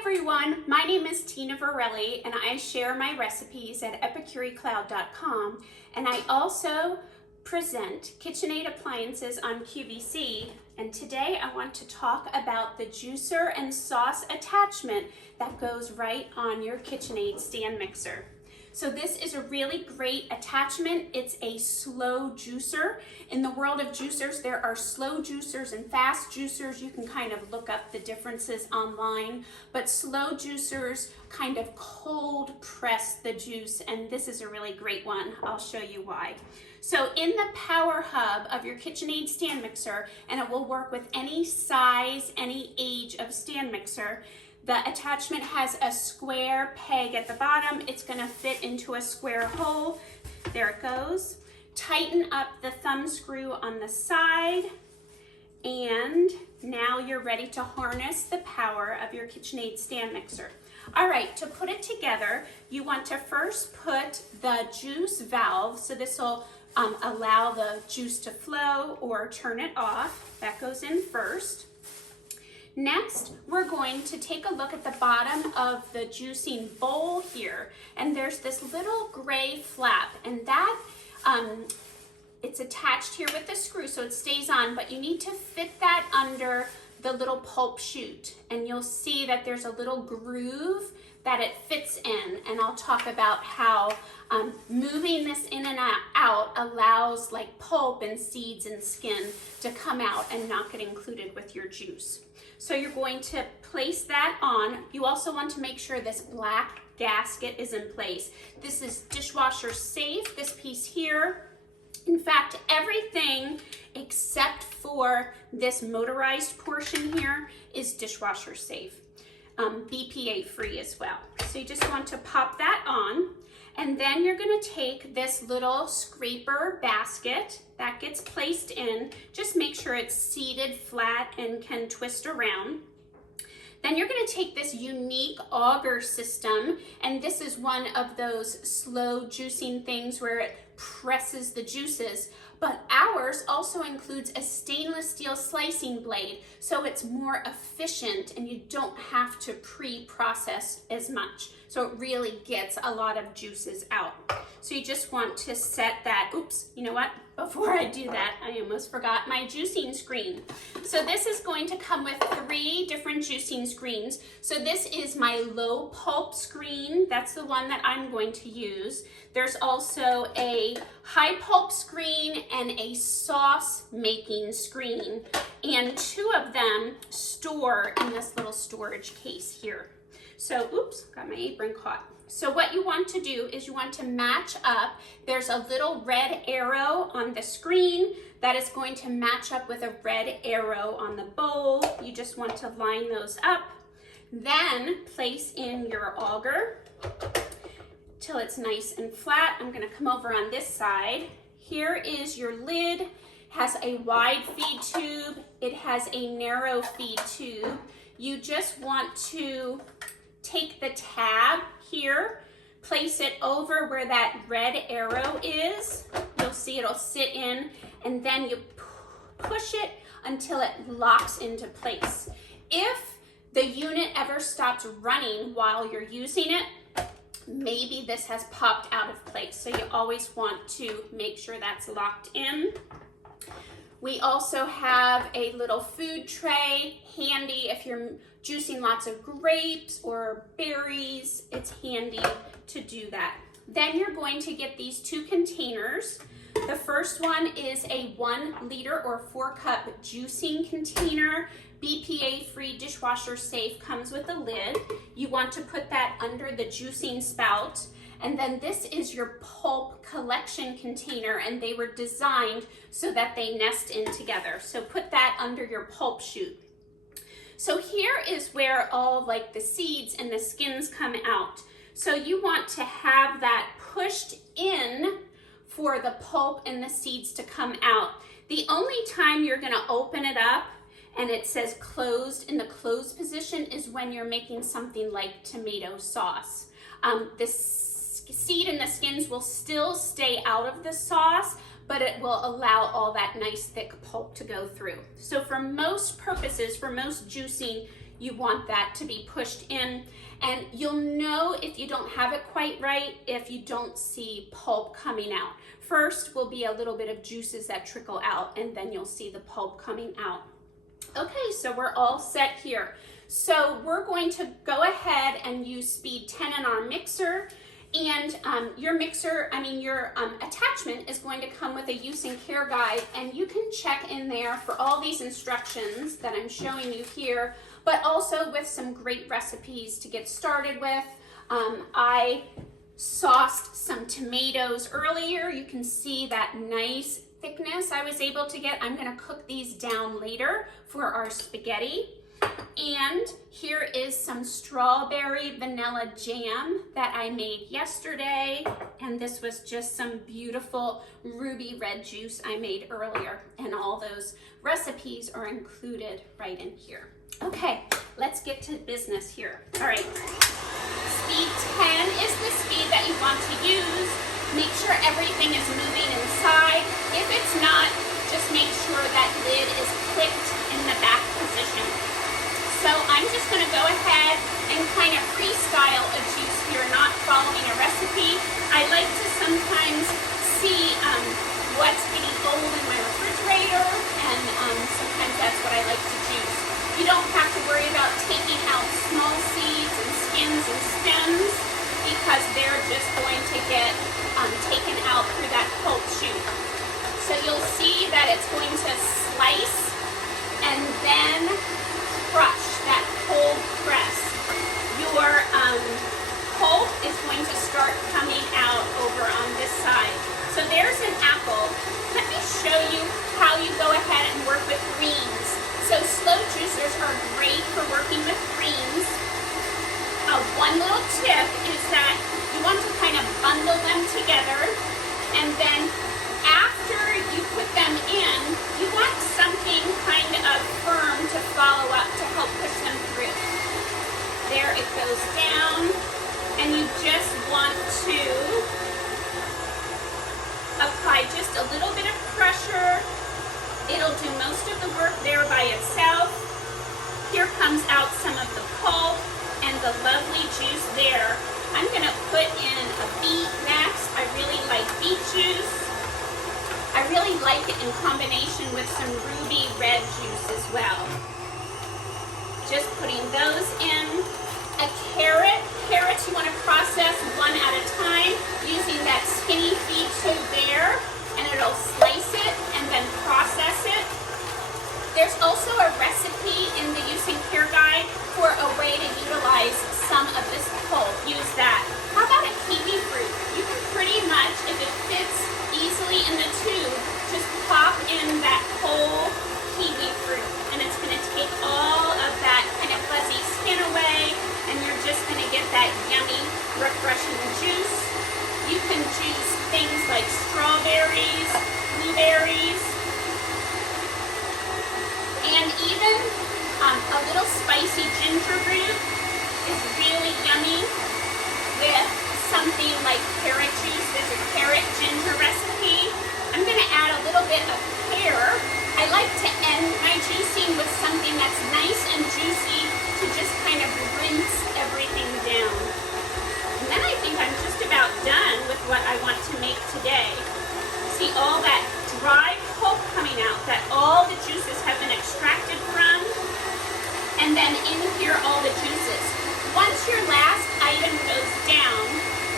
everyone, my name is Tina Varelli and I share my recipes at epicuricloud.com, and I also present KitchenAid appliances on QVC, and today I want to talk about the juicer and sauce attachment that goes right on your KitchenAid Stand Mixer. So this is a really great attachment. It's a slow juicer. In the world of juicers, there are slow juicers and fast juicers. You can kind of look up the differences online, but slow juicers kind of cold press the juice, and this is a really great one. I'll show you why. So in the power hub of your KitchenAid stand mixer, and it will work with any size, any age of stand mixer, the attachment has a square peg at the bottom. It's going to fit into a square hole. There it goes. Tighten up the thumb screw on the side, and now you're ready to harness the power of your KitchenAid stand mixer. All right, to put it together, you want to first put the juice valve, so this will allow the juice to flow or turn it off. That goes in first. Next, we're going to take a look at the bottom of the juicing bowl here, and there's this little gray flap, and that it's attached here with the screw so it stays on, but you need to fit that under the little pulp chute, and you'll see that there's a little groove that it fits in, and I'll talk about how moving this in and out allows like pulp and seeds and skin to come out and not get included with your juice. So you're going to place that on. You also want to make sure this black gasket is in place. This is dishwasher safe, this piece here. In fact, everything except for this motorized portion here is dishwasher safe. BPA free as well. So you just want to pop that on, and then you're going to take this little scraper basket that gets placed in. Just make sure it's seated flat and can twist around. Then you're going to take this unique auger system, and this is one of those slow juicing things where it presses the juices, but ours also includes a stainless steel slicing blade, so it's more efficient and you don't have to pre-process as much. So it really gets a lot of juices out. So you just want to set that, oops, you know what? Before I do that, I almost forgot my juicing screen. So this is going to come with 3 different juicing screens. So this is my low pulp screen. That's the one that I'm going to use. There's also a high pulp screen and a sauce making screen. And 2 of them store in this little storage case here. So, oops, got my apron caught. So what you want to do is you want to match up. There's a little red arrow on the screen that is going to match up with a red arrow on the bowl. You just want to line those up. Then place in your auger till it's nice and flat. I'm gonna come over on this side. Here is your lid. Has a wide feed tube. It has a narrow feed tube. You just want to take the tab here, place it over where that red arrow is. You'll see it'll sit in, and then you push it until it locks into place. If the unit ever stops running while you're using it, maybe this has popped out of place. So you always want to make sure that's locked in. We also have a little food tray handy if you're juicing lots of grapes or berries. It's handy to do that. Then you're going to get these 2 containers. The first one is a 1 liter or 4 cup juicing container. BPA free, dishwasher safe, comes with a lid. You want to put that under the juicing spout. And then this is your pulp collection container, and they were designed so that they nest in together. So put that under your pulp chute. So here is where all like the seeds and the skins come out. So you want to have that pushed in for the pulp and the seeds to come out. The only time you're gonna open it up and it says closed in the closed position is when you're making something like tomato sauce. The seed and the skins will still stay out of the sauce, but it will allow all that nice thick pulp to go through. So for most purposes, for most juicing, you want that to be pushed in. And you'll know if you don't have it quite right if you don't see pulp coming out. First will be a little bit of juices that trickle out, and then you'll see the pulp coming out. Okay, so we're all set here. So we're going to go ahead and use speed 10 in our mixer. And your mixer, your attachment is going to come with a use and care guide, and you can check in there for all these instructions that I'm showing you here, but also with some great recipes to get started with. I sauced some tomatoes earlier. You can see that nice thickness I was able to get. I'm gonna cook these down later for our spaghetti. And here is some strawberry vanilla jam that I made yesterday. And this was just some beautiful ruby red juice I made earlier. And all those recipes are included right in here. Okay, let's get to business here. All right, speed 10 is the speed that you want to use. Make sure everything is moving inside. If it's not, just make sure that lid is clicked in the back position. So I'm just going to go ahead and kind of freestyle a juice here, not following a recipe. I like to sometimes see what's getting old in my refrigerator, and sometimes that's what I like to juice. You don't have to worry about taking out small seeds and skins and stems, because they're just going to get taken out through that pulp chute. So you'll see that it's going to slice and then crush, that cold press. Your pulp is going to start coming out over on this side. So there's an apple. Let me show you how you go ahead and work with greens. So slow juicers are great for working with greens. One little tip is that you want to kind of bundle them together, and then after you put them in, you want something kind of firm to follow up to help push them through. There it goes down, and you just want to apply just a little bit of pressure. It'll do most of the work there by itself. Here comes out some of the pulp and the lovely juice there. I'm going to put in a beet next. I really like beet juice. I really like it in combination with some ruby red juice as well. Just putting those in. A carrot. Carrots you want to process one at a time using that skinny feed tube there, and it'll slice it and then process it. There's also a recipe in the Use and Care Guide for a way to utilize some of this pulp. Use that. How about a kiwi fruit? You can pretty much, if it fits easily in the tube, just pop in that whole kiwi fruit, and it's going to take all of that kind of fuzzy skin away, and you're just going to get that yummy, refreshing juice. You can juice things like strawberries, blueberries, and even a little spicy ginger root is really yummy with something like carrot juice. There's a carrot ginger recipe. I'm going to add a little bit of pear. I like to end my juicing with something that's nice and juicy to just kind of rinse everything down. And then I think I'm just about done with what I want to make today. See all that dry pulp coming out that all the juices have been extracted from, and then in here all the juices. Once your last item goes down,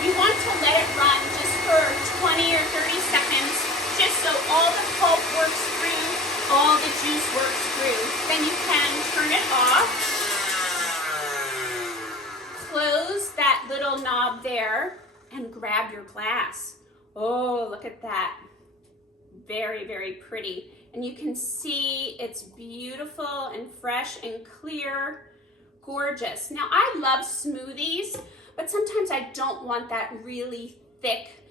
you want to let it run just for 20 or 30 seconds, just so all the pulp works through, all the juice works through. Then you can turn it off, close that little knob there, and grab your glass. Oh, look at that. Very, very pretty. And you can see it's beautiful and fresh and clear. Gorgeous. Now, I love smoothies, but sometimes I don't want that really thick,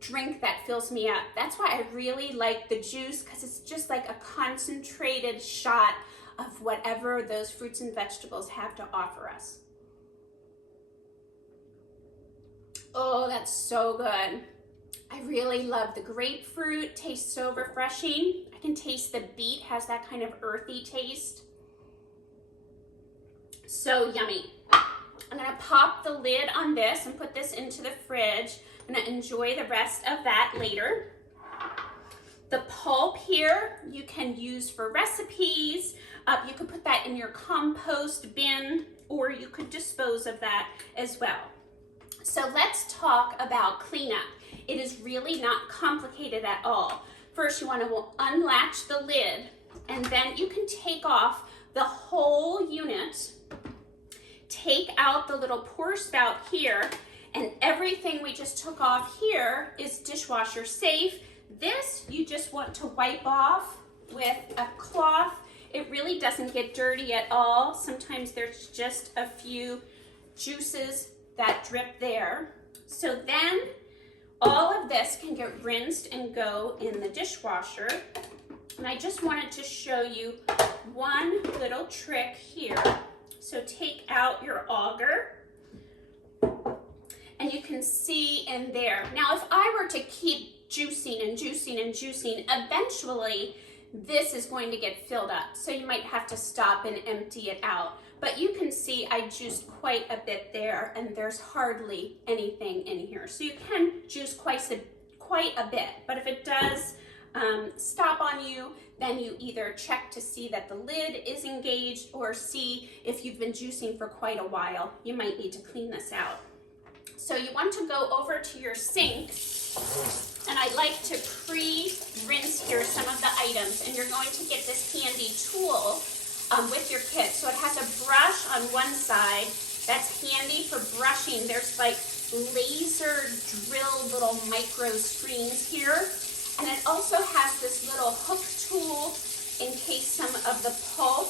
drink that fills me up. That's why I really like the juice, because it's just like a concentrated shot of whatever those fruits and vegetables have to offer us. Oh, that's so good. I really love the grapefruit. Tastes so refreshing. I can taste the beet has that kind of earthy taste. So yummy. I'm gonna pop the lid on this and put this into the fridge. I'm gonna enjoy the rest of that later. The pulp here you can use for recipes. You could put that in your compost bin, or you could dispose of that as well. So let's talk about cleanup. It is really not complicated at all. First, you want to unlatch the lid, and then you can take off the whole unit, take out the little pour spout here, and everything we just took off here is dishwasher safe. This you just want to wipe off with a cloth. It really doesn't get dirty at all. Sometimes there's just a few juices that drip there. So then all of this can get rinsed and go in the dishwasher. And I just wanted to show you one little trick here. So take out your auger, and you can see in there. Now, if I were to keep juicing and juicing and juicing, eventually this is going to get filled up. So you might have to stop and empty it out. But you can see I juiced quite a bit there, and there's hardly anything in here. So you can juice quite a bit, but if it does stop on you, then you either check to see that the lid is engaged, or see if you've been juicing for quite a while. You might need to clean this out. So you want to go over to your sink, and I like to pre-rinse here some of the items, and you're going to get this handy tool with your kit. So it has a brush on one side that's handy for brushing. There's like laser drill little micro screens here. And it also has this little hook tool in case some of the pulp,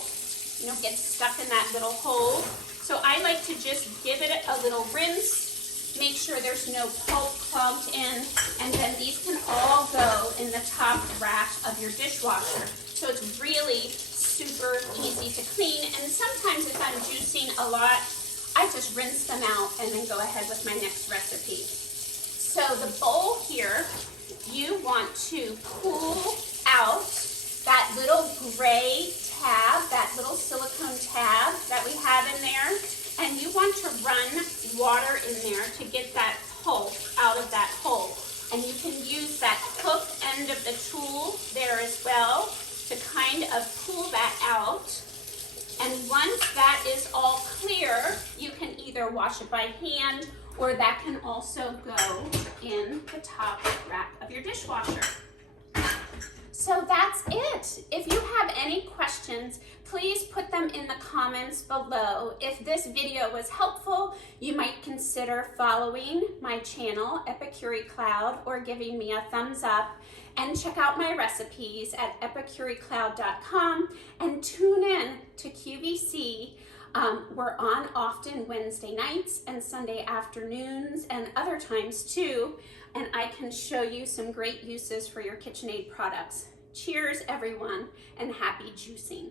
gets stuck in that little hole. So I like to just give it a little rinse, make sure there's no pulp clumped in, and then these can all go in the top rack of your dishwasher. So it's really super easy to clean. And sometimes if I'm juicing a lot, I just rinse them out and then go ahead with my next recipe. So the bowl here, you want to pull out that little gray tab, that little silicone tab that we have in there, and you want to run water in there to get that pulp out of that hole. And you can use that hook end of the tool there as well to kind of pull that out. And once that is all clear, you can either wash it by hand, or that can also go in the top rack of your dishwasher. So that's it. If you have any questions, please put them in the comments below. If this video was helpful, you might consider following my channel, epicuricloud, or giving me a thumbs up. And check out my recipes at epicuricloud.com, and tune in to QVC. We're on often Wednesday nights and Sunday afternoons and other times too, and I can show you some great uses for your KitchenAid products. Cheers everyone, and happy juicing.